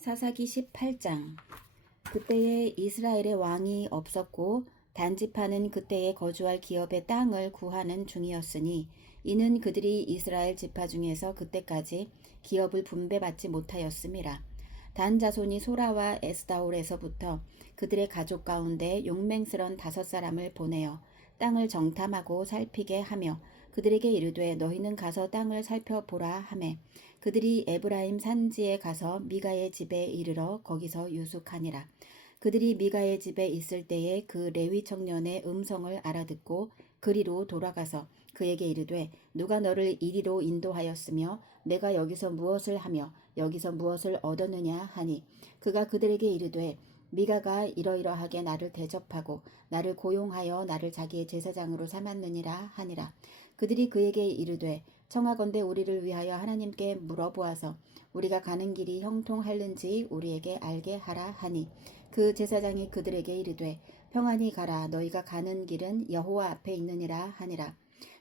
사사기 18장. 그때에 이스라엘의 왕이 없었고 단지파는 그때에 거주할 기업의 땅을 구하는 중이었으니 이는 그들이 이스라엘 지파 중에서 그때까지 기업을 분배받지 못하였음이라. 단 자손이 소라와 에스다올에서부터 그들의 가족 가운데 용맹스런 5사람을 보내어 땅을 정탐하고 살피게 하며 그들에게 이르되 너희는 가서 땅을 살펴보라 하매 그들이 에브라임 산지에 가서 미가의 집에 이르러 거기서 유숙하니라. 그들이 미가의 집에 있을 때에 그 레위 청년의 음성을 알아듣고 그리로 돌아가서 그에게 이르되 누가 너를 이리로 인도하였으며 내가 여기서 무엇을 하며 여기서 무엇을 얻었느냐 하니 그가 그들에게 이르되 미가가 이러이러하게 나를 대접하고 나를 고용하여 나를 자기의 제사장으로 삼았느니라 하니라. 그들이 그에게 이르되 청하건대 우리를 위하여 하나님께 물어보아서 우리가 가는 길이 형통할는지 우리에게 알게 하라 하니 그 제사장이 그들에게 이르되 평안히 가라 너희가 가는 길은 여호와 앞에 있느니라 하니라.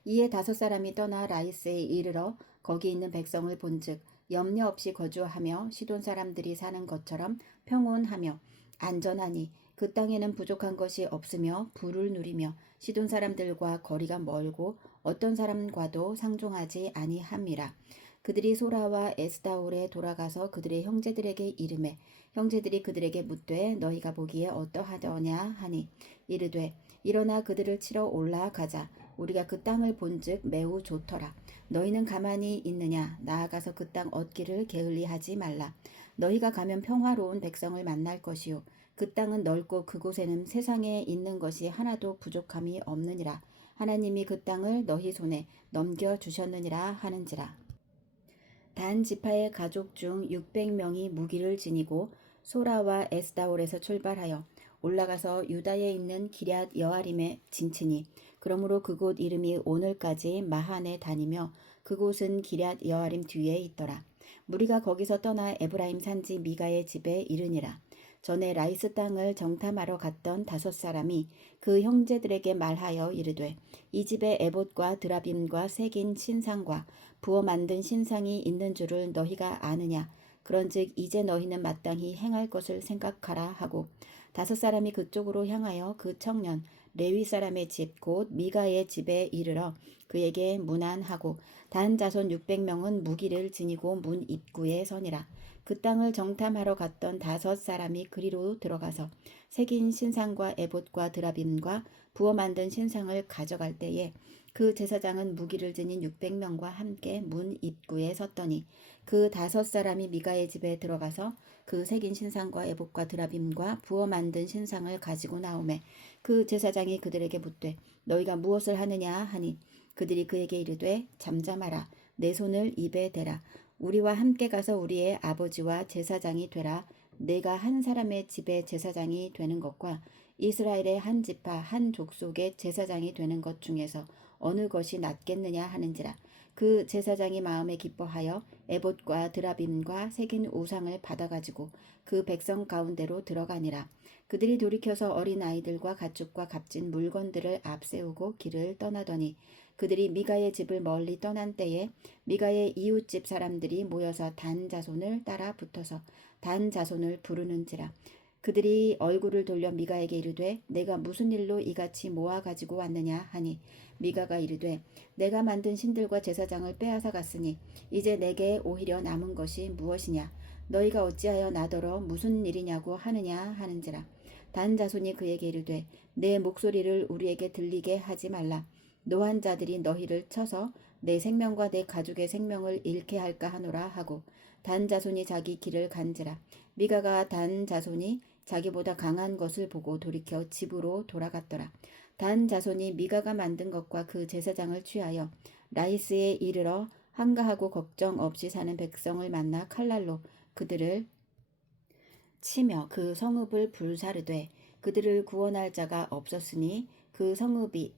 이에 5사람이 떠나 라이스에 이르러 거기 있는 백성을 본즉 염려 없이 거주하며 시돈 사람들이 사는 것처럼 평온하며 안전하니 그 땅에는 부족한 것이 없으며 부를 누리며 시돈 사람들과 거리가 멀고 어떤 사람과도 상종하지 아니함이라. 그들이 소라와 에스다올에 돌아가서 그들의 형제들에게 이르매 형제들이 그들에게 묻되 너희가 보기에 어떠하더냐 하니 이르되 일어나 그들을 치러 올라가자. 우리가 그 땅을 본즉 매우 좋더라. 너희는 가만히 있느냐? 나아가서 그 땅 얻기를 게을리하지 말라. 너희가 가면 평화로운 백성을 만날 것이요 그 땅은 넓고 그곳에는 세상에 있는 것이 하나도 부족함이 없느니라. 하나님이 그 땅을 너희 손에 넘겨주셨느니라 하는지라. 단 지파의 가족 중 600명이 무기를 지니고 소라와 에스다올에서 출발하여 올라가서 유다에 있는 기럇 여아림에 진치니 그러므로 그곳 이름이 오늘까지 마한에 다니며 그곳은 기럇 여아림 뒤에 있더라. 무리가 거기서 떠나 에브라임 산지 미가의 집에 이르니라. 전에 라이스 땅을 정탐하러 갔던 5사람이 그 형제들에게 말하여 이르되 이 집에 에봇과 드라빔과 새긴 신상과 부어 만든 신상이 있는 줄을 너희가 아느냐? 그런즉 이제 너희는 마땅히 행할 것을 생각하라 하고 5사람이 그쪽으로 향하여 그 청년 레위 사람의 집 곧 미가의 집에 이르러 그에게 문안하고 단 자손 600명은 무기를 지니고 문 입구에 서니라. 그 땅을 정탐하러 갔던 5사람이 그리로 들어가서 새긴 신상과 에봇과 드라빔과 부어 만든 신상을 가져갈 때에 그 제사장은 무기를 지닌 600명과 함께 문 입구에 섰더니 그 5사람이 미가의 집에 들어가서 그 새긴 신상과 에봇과 드라빔과 부어 만든 신상을 가지고 나오매 그 제사장이 그들에게 묻되 너희가 무엇을 하느냐 하니 그들이 그에게 이르되 잠잠하라 내 손을 입에 대라 우리와 함께 가서 우리의 아버지와 제사장이 되라. 내가 한 사람의 집에 제사장이 되는 것과 이스라엘의 한 지파 한 족속의 제사장이 되는 것 중에서 어느 것이 낫겠느냐 하는지라. 그 제사장이 마음에 기뻐하여 에봇과 드라빔과 새긴 우상을 받아가지고 그 백성 가운데로 들어가니라. 그들이 돌이켜서 어린 아이들과 가축과 값진 물건들을 앞세우고 길을 떠나더니 그들이 미가의 집을 멀리 떠난 때에 미가의 이웃집 사람들이 모여서 단 자손을 따라 붙어서 단 자손을 부르는지라. 그들이 얼굴을 돌려 미가에게 이르되 내가 무슨 일로 이같이 모아 가지고 왔느냐 하니 미가가 이르되 내가 만든 신들과 제사장을 빼앗아 갔으니 이제 내게 오히려 남은 것이 무엇이냐 너희가 어찌하여 나더러 무슨 일이냐고 하느냐 하는지라. 단 자손이 그에게 이르되 내 목소리를 우리에게 들리게 하지 말라. 노한 자들이 너희를 쳐서 내 생명과 내 가족의 생명을 잃게 할까 하노라 하고 단 자손이 자기 길을 간지라. 미가가 단 자손이 자기보다 강한 것을 보고 돌이켜 집으로 돌아갔더라. 단 자손이 미가가 만든 것과 그 제사장을 취하여 라이스에 이르러 한가하고 걱정 없이 사는 백성을 만나 칼날로 그들을 치며 그 성읍을 불사르되 그들을 구원할 자가 없었으니 그 성읍이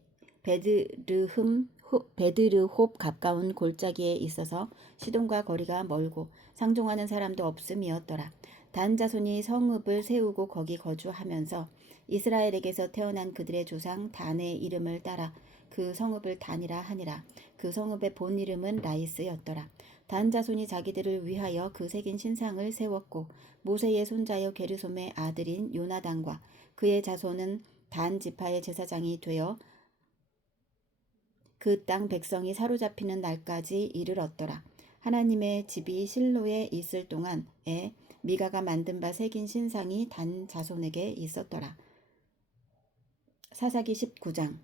베드르홉 가까운 골짜기에 있어서 시돈과 거리가 멀고 상종하는 사람도 없음이었더라. 단 자손이 성읍을 세우고 거기 거주하면서 이스라엘에게서 태어난 그들의 조상 단의 이름을 따라 그 성읍을 단이라 하니라. 그 성읍의 본 이름은 라이스였더라. 단 자손이 자기들을 위하여 그 새긴 신상을 세웠고 모세의 손자여 게르솜의 아들인 요나단과 그의 자손은 단 지파의 제사장이 되어 그 땅 백성이 사로잡히는 날까지 이르렀더라. 하나님의 집이 실로에 있을 동안에 미가가 만든 바 새긴 신상이 단 자손에게 있었더라. 사사기 19장.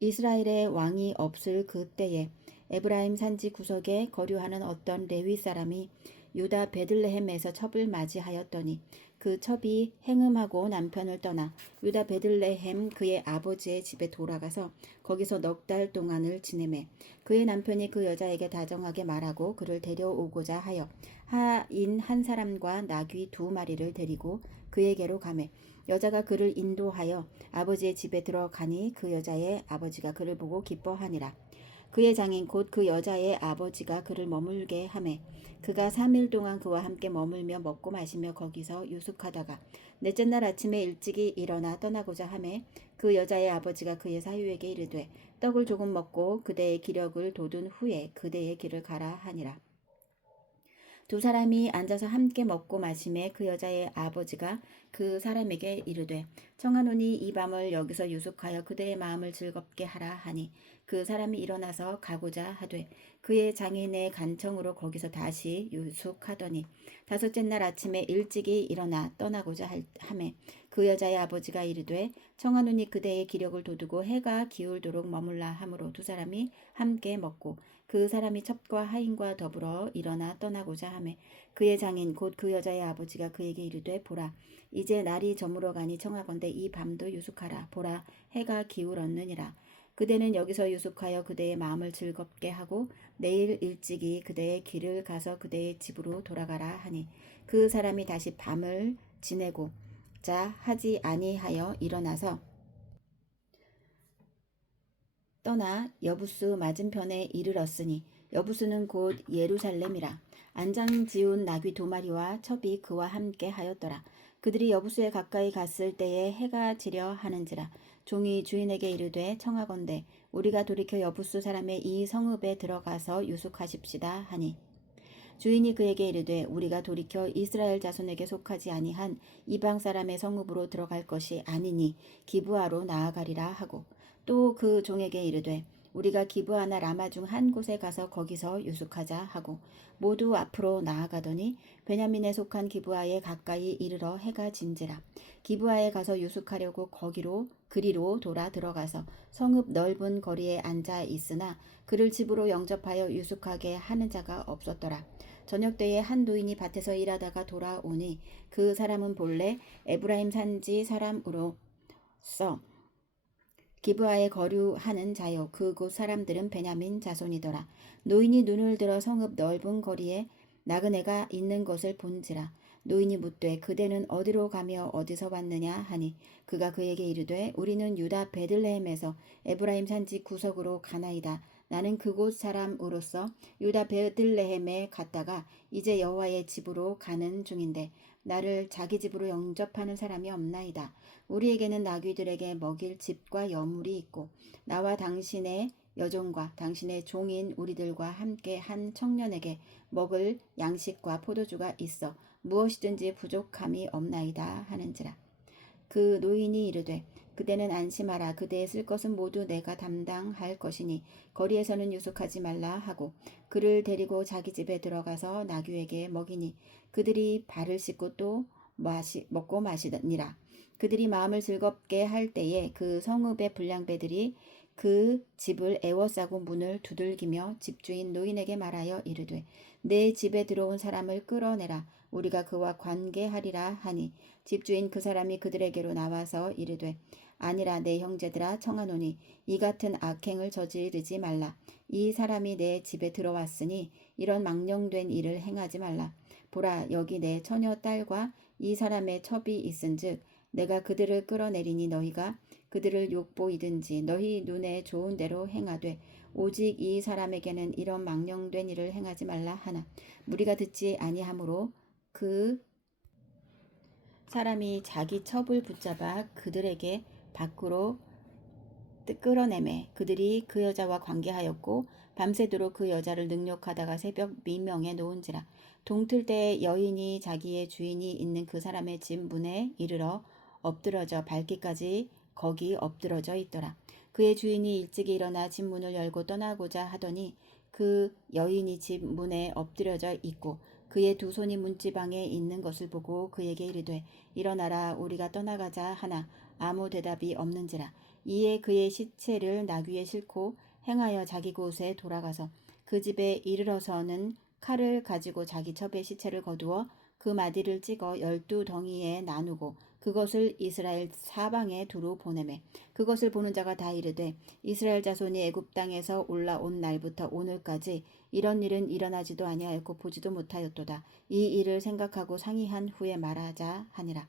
이스라엘의 왕이 없을 그때에 에브라임 산지 구석에 거류하는 어떤 레위 사람이 유다 베들레헴에서 첩을 맞이하였더니 그 첩이 행음하고 남편을 떠나 유다 베들레헴 그의 아버지의 집에 돌아가서 거기서 넉 달 동안을 지내매 그의 남편이 그 여자에게 다정하게 말하고 그를 데려오고자 하여 하인 한 사람과 나귀 2마리를 데리고 그에게로 가매 여자가 그를 인도하여 아버지의 집에 들어가니 그 여자의 아버지가 그를 보고 기뻐하니라. 그의 장인 곧 그 여자의 아버지가 그를 머물게 하매 그가 3일 동안 그와 함께 머물며 먹고 마시며 거기서 유숙하다가 넷째 날 아침에 일찍이 일어나 떠나고자 하매 그 여자의 아버지가 그의 사유에게 이르되 떡을 조금 먹고 그대의 기력을 돋운 후에 그대의 길을 가라 하니라. 두 사람이 앉아서 함께 먹고 마시매 그 여자의 아버지가 그 사람에게 이르되 청하노니 이 밤을 여기서 유숙하여 그대의 마음을 즐겁게 하라 하니 그 사람이 일어나서 가고자 하되 그의 장인의 간청으로 거기서 다시 유숙하더니 다섯째 날 아침에 일찍이 일어나 떠나고자 하매 그 여자의 아버지가 이르되 청하노니 그대의 기력을 돋우고 해가 기울도록 머물라 하므로 두 사람이 함께 먹고 그 사람이 첩과 하인과 더불어 일어나 떠나고자 하매 그의 장인 곧 그 여자의 아버지가 그에게 이르되 보라 이제 날이 저물어 가니 청하건대 이 밤도 유숙하라 보라 해가 기울었느니라. 그대는 여기서 유숙하여 그대의 마음을 즐겁게 하고 내일 일찍이 그대의 길을 가서 그대의 집으로 돌아가라 하니 그 사람이 다시 밤을 지내고 자 하지 아니하여 일어나서 떠나 여부수 맞은편에 이르렀으니 여부수는 곧 예루살렘이라. 안장 지운 나귀 2마리와 첩이 그와 함께 하였더라. 그들이 여부수에 가까이 갔을 때에 해가 지려 하는지라. 종이 주인에게 이르되 청하건대 우리가 돌이켜 여부수 사람의 이 성읍에 들어가서 유숙하십시다 하니 주인이 그에게 이르되 우리가 돌이켜 이스라엘 자손에게 속하지 아니한 이방 사람의 성읍으로 들어갈 것이 아니니 기브아로 나아가리라 하고 또 그 종에게 이르되 우리가 기브아나 라마 중 한 곳에 가서 거기서 유숙하자 하고 모두 앞으로 나아가더니 베냐민에 속한 기브아에 가까이 이르러 해가 진지라. 기브아에 가서 유숙하려고 그리로 돌아 들어가서 성읍 넓은 거리에 앉아 있으나 그를 집으로 영접하여 유숙하게 하는 자가 없었더라. 저녁 때에 한 노인이 밭에서 일하다가 돌아오니 그 사람은 본래 에브라임 산지 사람으로서 기브아에 거류하는 자요 그곳 사람들은 베냐민 자손이더라. 노인이 눈을 들어 성읍 넓은 거리에 나그네가 있는 것을 본지라. 노인이 묻되 그대는 어디로 가며 어디서 왔느냐 하니 그가 그에게 이르되 우리는 유다 베들레헴에서 에브라임 산지 구석으로 가나이다. 나는 그곳 사람으로서 유다 베들레헴에 갔다가 이제 여호와의 집으로 가는 중인데 나를 자기 집으로 영접하는 사람이 없나이다. 우리에게는 나귀들에게 먹일 집과 여물이 있고 나와 당신의 여종과 당신의 종인 우리들과 함께 한 청년에게 먹을 양식과 포도주가 있어 무엇이든지 부족함이 없나이다 하는지라. 그 노인이 이르되 그대는 안심하라. 그대의 쓸 것은 모두 내가 담당할 것이니 거리에서는 유숙하지 말라 하고 그를 데리고 자기 집에 들어가서 나귀에게 먹이니 그들이 발을 씻고 또 먹고 마시니라. 그들이 마음을 즐겁게 할 때에 그 성읍의 불량배들이 그 집을 에워싸고 문을 두들기며 집주인 노인에게 말하여 이르되 내 집에 들어온 사람을 끌어내라. 우리가 그와 관계하리라 하니 집주인 그 사람이 그들에게로 나와서 이르되 아니라 내 형제들아 청하노니 이 같은 악행을 저지르지 말라. 이 사람이 내 집에 들어왔으니 이런 망령된 일을 행하지 말라. 보라 여기 내 처녀 딸과 이 사람의 첩이 있은즉 내가 그들을 끌어내리니 너희가 그들을 욕보이든지 너희 눈에 좋은 대로 행하되 오직 이 사람에게는 이런 망령된 일을 행하지 말라 하나 무리가 듣지 아니하므로 그 사람이 자기 첩을 붙잡아 그들에게 밖으로 끌어내매 그들이 그 여자와 관계하였고 밤새도록 그 여자를 능욕하다가 새벽 미명에 놓은지라. 동틀 때에 여인이 자기의 주인이 있는 그 사람의 집 문에 이르러 엎드러져 밟기까지 거기 엎드러져 있더라. 그의 주인이 일찍이 일어나 집 문을 열고 떠나고자 하더니 그 여인이 집 문에 엎드려져 있고 그의 두 손이 문지방에 있는 것을 보고 그에게 이르되 일어나라 우리가 떠나가자 하나 아무 대답이 없는지라. 이에 그의 시체를 나귀에 싣고 행하여 자기 곳에 돌아가서 그 집에 이르러서는 칼을 가지고 자기 첩의 시체를 거두어 그 마디를 찍어 12덩이에 나누고 그것을 이스라엘 사방에 두루 보내매 그것을 보는 자가 다 이르되 이스라엘 자손이 애굽 땅에서 올라온 날부터 오늘까지 이런 일은 일어나지도 아니하였고 보지도 못하였도다. 이 일을 생각하고 상의한 후에 말하자 하니라.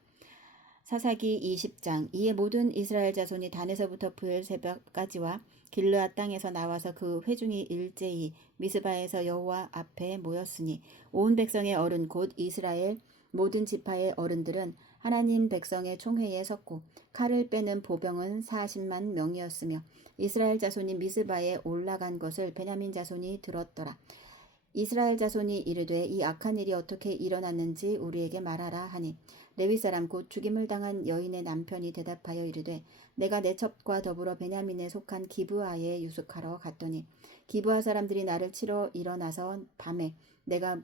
사사기 20장. 이에 모든 이스라엘 자손이 단에서부터 브엘세바까지와 길르앗 땅에서 나와서 그 회중이 일제히 미스바에서 여호와 앞에 모였으니 온 백성의 어른 곧 이스라엘 모든 지파의 어른들은 하나님 백성의 총회에 섰고 칼을 빼는 보병은 40만 명이었으며 이스라엘 자손이 미스바에 올라간 것을 베냐민 자손이 들었더라. 이스라엘 자손이 이르되 이 악한 일이 어떻게 일어났는지 우리에게 말하라 하니 레위 사람 곧 죽임을 당한 여인의 남편이 대답하여 이르되 내가 내 첩과 더불어 베냐민에 속한 기브아에 유숙하러 갔더니 기브아 사람들이 나를 치러 일어나서 밤에 내가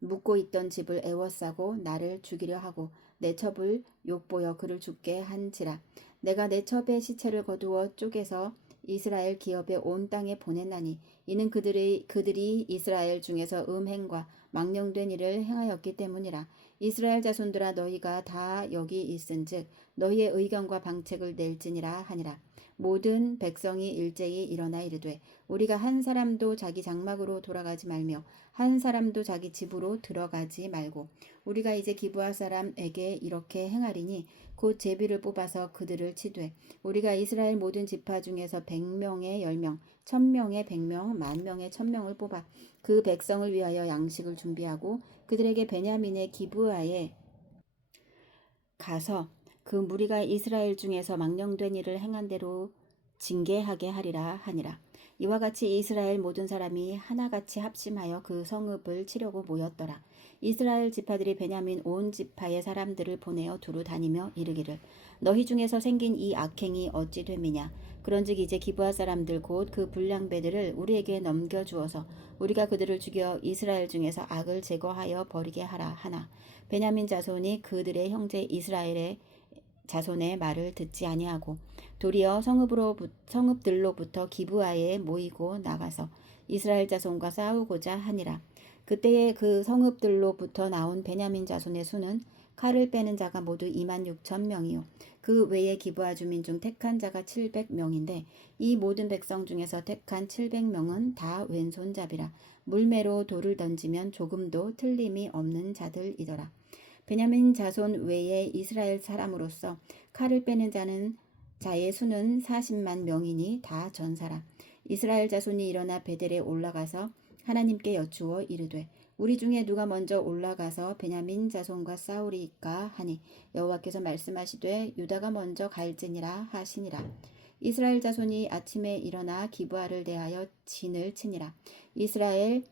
묵고 있던 집을 에워싸고 나를 죽이려 하고 내 첩을 욕보여 그를 죽게 한지라. 내가 내 첩의 시체를 거두어 쪼개서 이스라엘 기업의 온 땅에 보냈나니 이는 그들이 이스라엘 중에서 음행과 망령된 일을 행하였기 때문이라. 이스라엘 자손들아 너희가 다 여기 있은즉 너희의 의견과 방책을 낼지니라 하니라. 모든 백성이 일제히 일어나 이르되 우리가 한 사람도 자기 장막으로 돌아가지 말며 한 사람도 자기 집으로 들어가지 말고 우리가 이제 기브아 사람에게 이렇게 행하리니 곧 제비를 뽑아서 그들을 치되 우리가 이스라엘 모든 지파 중에서 100명에 10명 1000명에 100명 10,000명에 1000명을 뽑아 그 백성을 위하여 양식을 준비하고 그들에게 베냐민의 기브아에 가서 그 무리가 이스라엘 중에서 망령된 일을 행한 대로 징계하게 하리라 하니라. 이와 같이 이스라엘 모든 사람이 하나같이 합심하여 그 성읍을 치려고 모였더라. 이스라엘 지파들이 베냐민 온 지파의 사람들을 보내어 두루 다니며 이르기를 너희 중에서 생긴 이 악행이 어찌 됨이냐. 그런즉 이제 기브아 사람들 곧 그 불량배들을 우리에게 넘겨주어서 우리가 그들을 죽여 이스라엘 중에서 악을 제거하여 버리게 하라 하나 베냐민 자손이 그들의 형제 이스라엘의 자손의 말을 듣지 아니하고 도리어 성읍들로부터 기브아에 모이고 나가서 이스라엘 자손과 싸우고자 하니라. 그때에 그 성읍들로부터 나온 베냐민 자손의 수는 칼을 빼는 자가 모두 26,000명이요 그 외에 기브아 주민 중 택한 자가 700명인데 이 모든 백성 중에서 택한 700명은 다 왼손잡이라 물매로 돌을 던지면 조금도 틀림이 없는 자들이더라. 베냐민 자손 외에 이스라엘 사람으로서 칼을 빼는 자의 수는 40만 명이니 다 전사라. 이스라엘 자손이 일어나 베델에 올라가서 하나님께 여쭈어 이르되 우리 중에 누가 먼저 올라가서 베냐민 자손과 싸우리까 하니 여호와께서 말씀하시되 유다가 먼저 갈지니라 하시니라. 이스라엘 자손이 아침에 일어나 기브아를 대하여 진을 치니라. 이스라엘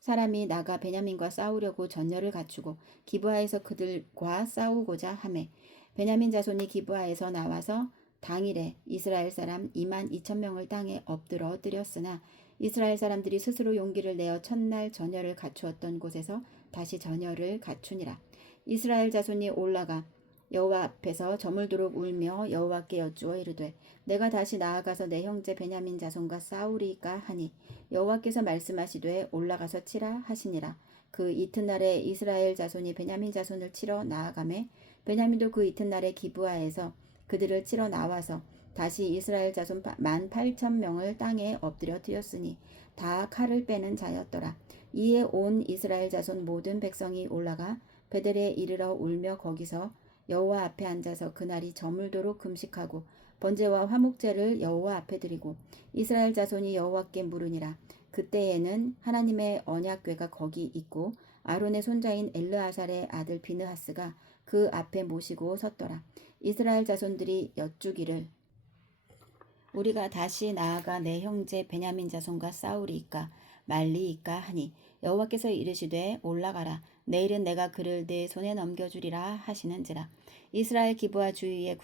사람이 나가 베냐민과 싸우려고 전열을 갖추고 기브아에서 그들과 싸우고자 하매 베냐민 자손이 기브아에서 나와서 당일에 이스라엘 사람 22,000명을 땅에 엎드러뜨렸으나 이스라엘 사람들이 스스로 용기를 내어 첫날 전열을 갖추었던 곳에서 다시 전열을 갖추니라. 이스라엘 자손이 올라가 여호와 앞에서 저물도록 울며 여호와께 여쭈어 이르되 내가 다시 나아가서 내 형제 베냐민 자손과 싸우리까 하니 여호와께서 말씀하시되 올라가서 치라 하시니라. 그 이튿날에 이스라엘 자손이 베냐민 자손을 치러 나아가매 베냐민도 그 이튿날에 기브아에서 그들을 치러 나와서 다시 이스라엘 자손 18,000명을 땅에 엎드려뜨렸으니 다 칼을 빼는 자였더라. 이에 온 이스라엘 자손 모든 백성이 올라가 베델에 이르러 울며 거기서 여호와 앞에 앉아서 그날이 저물도록 금식하고 번제와 화목제를 여호와 앞에 드리고 이스라엘 자손이 여호와께 물으니라. 그때에는 하나님의 언약궤가 거기 있고 아론의 손자인 엘르아살의 아들 비느하스가 그 앞에 모시고 섰더라. 이스라엘 자손들이 여쭈기를 우리가 다시 나아가 내 형제 베냐민 자손과 싸우리이까 말리이까 하니 여호와께서 이르시되 올라가라 내일은 내가 그를 네 손에 넘겨주리라 하시는지라. 이스라엘이 기브아 주위의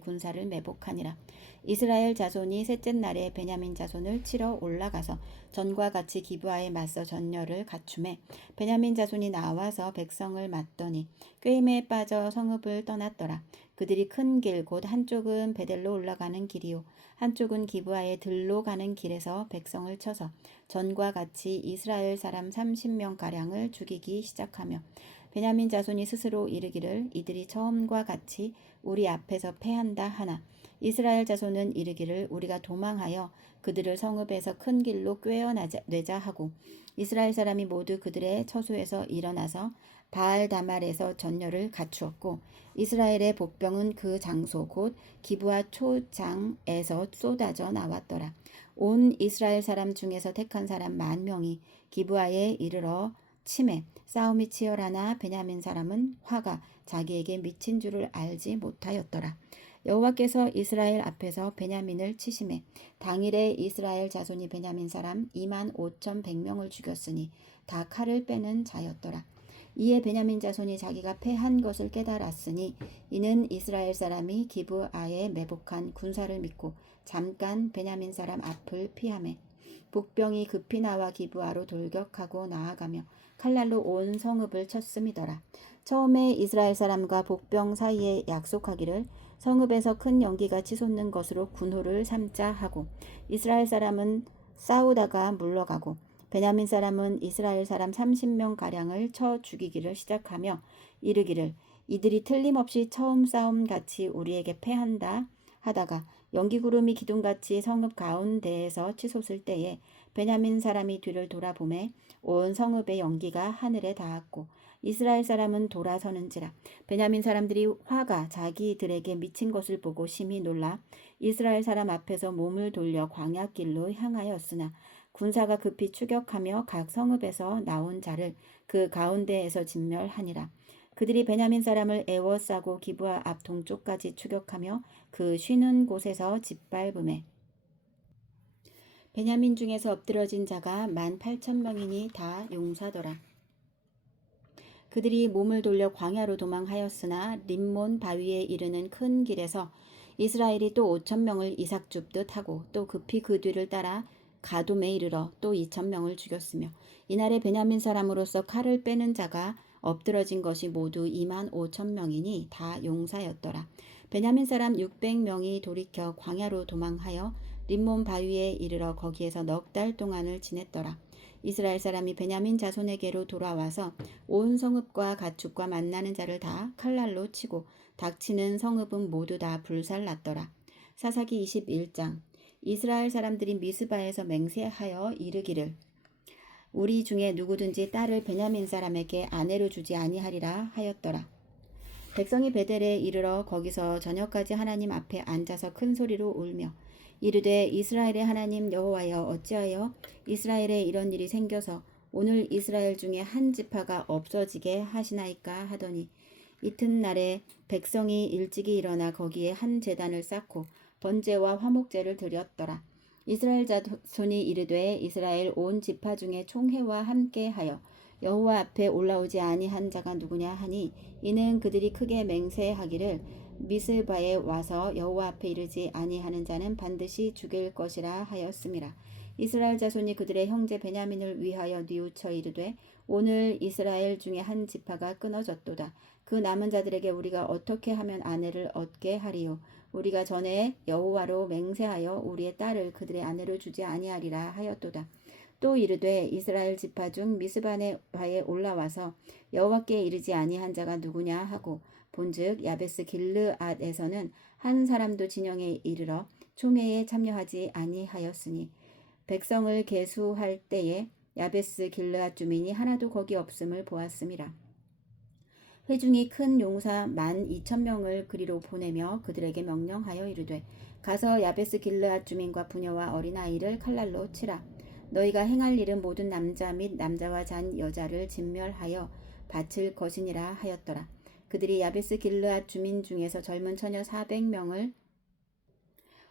군사를 매복하니라. 이스라엘 자손이 셋째 날에 베냐민 자손을 치러 올라가서 전과 같이 기브아에 맞서 전열을 갖춤에 베냐민 자손이 나와서 백성을 맞더니 꾀임에 빠져 성읍을 떠났더라. 그들이 큰 길 곧 한쪽은 베델로 올라가는 길이요 한쪽은 기브아의 들로 가는 길에서 백성을 쳐서 전과 같이 이스라엘 사람 30명 가량을 죽이기 시작하며 베냐민 자손이 스스로 이르기를 이들이 처음과 같이 우리 앞에서 패한다 하나 이스라엘 자손은 이르기를 우리가 도망하여 그들을 성읍에서 큰 길로 꿰어내자 하고 이스라엘 사람이 모두 그들의 처소에서 일어나서 바알 다말에서 전열을 갖추었고 이스라엘의 복병은 그 장소 곧 기브아 초장에서 쏟아져 나왔더라. 온 이스라엘 사람 중에서 택한 사람 10,000명이 기브아에 이르러 치매 싸움이 치열하나 베냐민 사람은 화가 자기에게 미친 줄을 알지 못하였더라. 여호와께서 이스라엘 앞에서 베냐민을 치심해 당일에 이스라엘 자손이 베냐민 사람 25,100명을 죽였으니 다 칼을 빼는 자였더라. 이에 베냐민 자손이 자기가 패한 것을 깨달았으니 이는 이스라엘 사람이 기브아에 매복한 군사를 믿고 잠깐 베냐민 사람 앞을 피하매 복병이 급히 나와 기브아로 돌격하고 나아가며 칼날로 온 성읍을 쳤음이더라. 처음에 이스라엘 사람과 복병 사이에 약속하기를 성읍에서 큰 연기가 치솟는 것으로 군호를 삼자 하고 이스라엘 사람은 싸우다가 물러가고 베냐민 사람은 이스라엘 사람 30명 가량을 쳐 죽이기를 시작하며 이르기를 이들이 틀림없이 처음 싸움 같이 우리에게 패한다 하다가 연기구름이 기둥같이 성읍 가운데에서 치솟을 때에 베냐민 사람이 뒤를 돌아보매 온 성읍의 연기가 하늘에 닿았고 이스라엘 사람은 돌아서는지라. 베냐민 사람들이 화가 자기들에게 미친 것을 보고 심히 놀라 이스라엘 사람 앞에서 몸을 돌려 광야길로 향하였으나 군사가 급히 추격하며 각 성읍에서 나온 자를 그 가운데에서 진멸하니라. 그들이 베냐민 사람을 에워싸고 기브아 앞 동쪽까지 추격하며 그 쉬는 곳에서 짓밟음에 베냐민 중에서 엎드러진 자가 18,000명이니 다 용사더라. 그들이 몸을 돌려 광야로 도망하였으나 림몬 바위에 이르는 큰 길에서 이스라엘이 또 5,000명을 이삭 줍듯 하고 또 급히 그 뒤를 따라 가돔에 이르러 또 2,000명을 죽였으며 이날에 베냐민 사람으로서 칼을 빼는 자가 엎드러진 것이 모두 25,000명이니 다 용사였더라. 베냐민 사람 600명이 돌이켜 광야로 도망하여 림몬 바위에 이르러 거기에서 넉 달 동안을 지냈더라. 이스라엘 사람이 베냐민 자손에게로 돌아와서 온 성읍과 가축과 만나는 자를 다 칼날로 치고 닥치는 성읍은 모두 다 불살랐더라. 사사기 21장. 이스라엘 사람들이 미스바에서 맹세하여 이르기를 우리 중에 누구든지 딸을 베냐민 사람에게 아내로 주지 아니하리라 하였더라. 백성이 베델에 이르러 거기서 저녁까지 하나님 앞에 앉아서 큰 소리로 울며 이르되 이스라엘의 하나님 여호와여 어찌하여 이스라엘에 이런 일이 생겨서 오늘 이스라엘 중에 한 지파가 없어지게 하시나이까 하더니 이튿날에 백성이 일찍이 일어나 거기에 한 제단을 쌓고 번제와 화목제를 드렸더라. 이스라엘 자손이 이르되 이스라엘 온 지파 중에 총회와 함께하여 여호와 앞에 올라오지 아니한 자가 누구냐 하니 이는 그들이 크게 맹세하기를 미스바에 와서 여호와 앞에 이르지 아니하는 자는 반드시 죽일 것이라 하였음이라. 이스라엘 자손이 그들의 형제 베냐민을 위하여 뉘우쳐 이르되 오늘 이스라엘 중에 한 지파가 끊어졌도다. 그 남은 자들에게 우리가 어떻게 하면 아내를 얻게 하리요. 우리가 전에 여호와로 맹세하여 우리의 딸을 그들의 아내로 주지 아니하리라 하였도다. 또 이르되 이스라엘 지파 중 미스바에 올라와서 여호와께 이르지 아니한 자가 누구냐 하고 본즉 야베스 길르앗에서는 한 사람도 진영에 이르러 총회에 참여하지 아니하였으니 백성을 계수할 때에 야베스 길르앗 주민이 하나도 거기 없음을 보았음이라. 회중이 큰 용사 12,000명을 그리로 보내며 그들에게 명령하여 이르되 가서 야베스 길르앗 주민과 부녀와 어린아이를 칼날로 치라. 너희가 행할 일은 모든 남자 및 남자와 잔 여자를 진멸하여 바칠 것이니라 하였더라. 그들이 야베스 길르앗 주민 중에서 젊은 처녀 400명을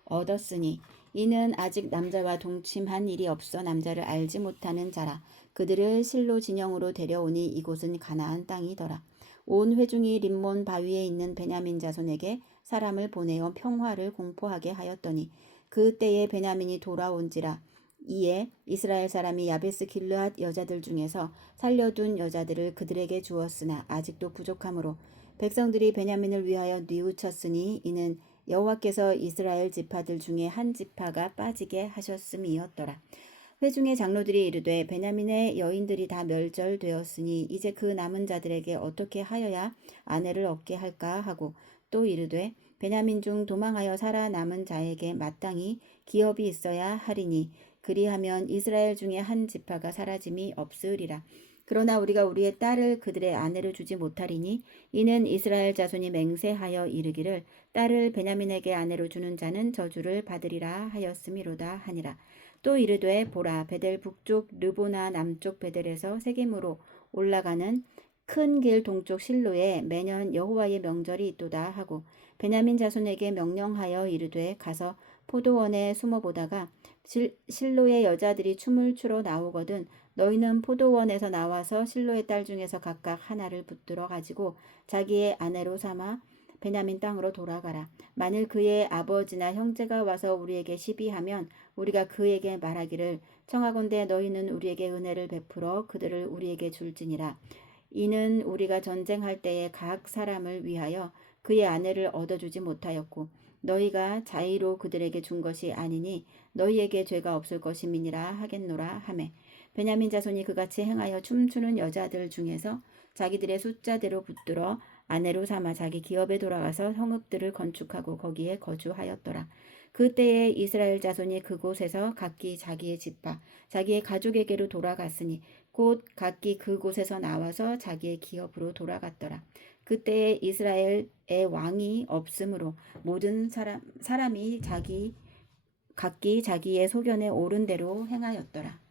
얻었으니 이는 아직 남자와 동침한 일이 없어 남자를 알지 못하는 자라. 그들을 실로 진영으로 데려오니 이곳은 가나안 땅이더라. 온 회중이 림몬 바위에 있는 베냐민 자손에게 사람을 보내어 평화를 공포하게 하였더니 그때에 베냐민이 돌아온지라. 이에 이스라엘 사람이 야베스 길르앗 여자들 중에서 살려둔 여자들을 그들에게 주었으나 아직도 부족하므로 백성들이 베냐민을 위하여 뉘우쳤으니 이는 여호와께서 이스라엘 지파들 중에 한 지파가 빠지게 하셨음이었더라. 회중의 장로들이 이르되 베냐민의 여인들이 다 멸절되었으니 이제 그 남은 자들에게 어떻게 하여야 아내를 얻게 할까 하고 또 이르되 베냐민 중 도망하여 살아남은 자에게 마땅히 기업이 있어야 하리니 그리하면 이스라엘 중에 한 지파가 사라짐이 없으리라. 그러나 우리가 우리의 딸을 그들의 아내로 주지 못하리니 이는 이스라엘 자손이 맹세하여 이르기를 딸을 베냐민에게 아내로 주는 자는 저주를 받으리라 하였음이로다 하니라. 또 이르되 보라 베델 북쪽 르보나 남쪽 베델에서 세겜으로 올라가는 큰 길 동쪽 실로에 매년 여호와의 명절이 있도다 하고 베냐민 자손에게 명령하여 이르되 가서 포도원에 숨어보다가 실로의 여자들이 춤을 추러 나오거든 너희는 포도원에서 나와서 실로의 딸 중에서 각각 하나를 붙들어 가지고 자기의 아내로 삼아 베냐민 땅으로 돌아가라. 만일 그의 아버지나 형제가 와서 우리에게 시비하면 우리가 그에게 말하기를 청하건대 너희는 우리에게 은혜를 베풀어 그들을 우리에게 줄지니라. 이는 우리가 전쟁할 때에 각 사람을 위하여 그의 아내를 얻어주지 못하였고 너희가 자의로 그들에게 준 것이 아니니 너희에게 죄가 없을 것임이니라 하겠노라 하매 베냐민 자손이 그같이 행하여 춤추는 여자들 중에서 자기들의 숫자대로 붙들어 아내로 삼아 자기 기업에 돌아가서 성읍들을 건축하고 거기에 거주하였더라. 그때에 이스라엘 자손이 그곳에서 각기 자기의 집과 자기의 가족에게로 돌아갔으니 곧 각기 그곳에서 나와서 자기의 기업으로 돌아갔더라. 그때에 이스라엘의 왕이 없으므로 모든 사람이 각기 자기의 소견에 옳은 대로 행하였더라.